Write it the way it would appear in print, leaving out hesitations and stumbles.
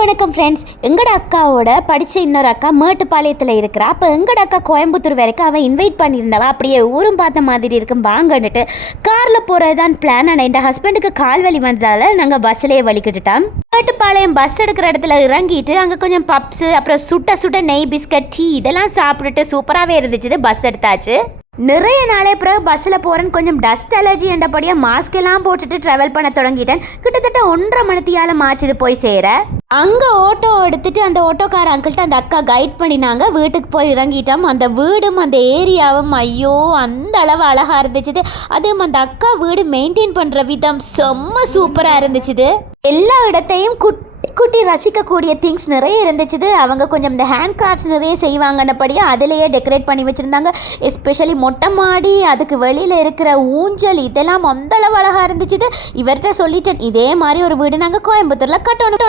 வணக்கம் ஃப்ரெண்ட்ஸ். எங்கட அக்காவோட படித்த இன்னொரு அக்கா மேட்டுப்பாளையத்தில் இருக்கிறா. அப்போ எங்கட அக்கா கோயம்புத்தூர் வரைக்கும் அவன் இன்வைட் பண்ணியிருந்தவா. அப்படியே ஊரும் பார்த்த மாதிரி இருக்கும் வாங்கன்னுட்டு காரில் போகிறது தான் பிளான். ஆனால் என் ஹஸ்பண்டுக்கு கால் வலி வந்ததால் நாங்கள் பஸ்ஸிலேயே வலிக்கிட்டுட்டோம். மேட்டுப்பாளையம் பஸ் எடுக்கிற இடத்துல இறங்கிட்டு அங்கே கொஞ்சம் பப்ஸு, அப்புறம் சுட்ட சுட்ட நெய் பிஸ்கட், டீ இதெல்லாம் சாப்பிட்டுட்டு சூப்பராகவே இருந்துச்சு. பஸ் எடுத்தாச்சு. நிறைய நாளே பிறகு பஸ்ஸில் போகிறேன்னு கொஞ்சம் டஸ்ட் அலர்ஜி என்றபடியாக மாஸ்க் எல்லாம் போட்டுட்டு ட்ராவல் பண்ண தொடங்கிட்டேன். கிட்டத்தட்ட 1.5 மணித்தியாலம் ஆச்சுது போய் சேர. அங்கே ஆட்டோ எடுத்துட்டு அந்த ஆட்டோக்கார அங்கிள்கிட்ட அந்த அக்கா கைட் பண்ணினாங்க. வீட்டுக்கு போய் இறங்கிட்டோம். அந்த வீடும் அந்த ஏரியாவும் ஐயோ அந்த அளவு அழகாக இருந்துச்சு. அதுவும் அந்த அக்கா வீடு மெயின்டைன் பண்ணுற விதம் செம்ம சூப்பராக இருந்துச்சு. எல்லா இடத்தையும் குட்டி ரசிக்கக்கூடிய திங்ஸ் நிறைய இருந்துச்சு. அவங்க கொஞ்சம் இந்த ஹேண்ட் கிராஃப்ட்ஸ் நிறைய செய்வாங்கன்னபடியே அதிலேயே டெக்கரேட் பண்ணி வச்சுருந்தாங்க. எஸ்பெஷலி மொட்டை மாடி, அதுக்கு வெளியில் இருக்கிற ஊஞ்சல் இதெல்லாம் அந்த அளவு அழகாக இருந்துச்சு. இவர்கிட்ட சொல்லிட்டேன் இதே மாதிரி ஒரு வீடு நாங்கள் கோயம்புத்தூரில் கட்டணும்.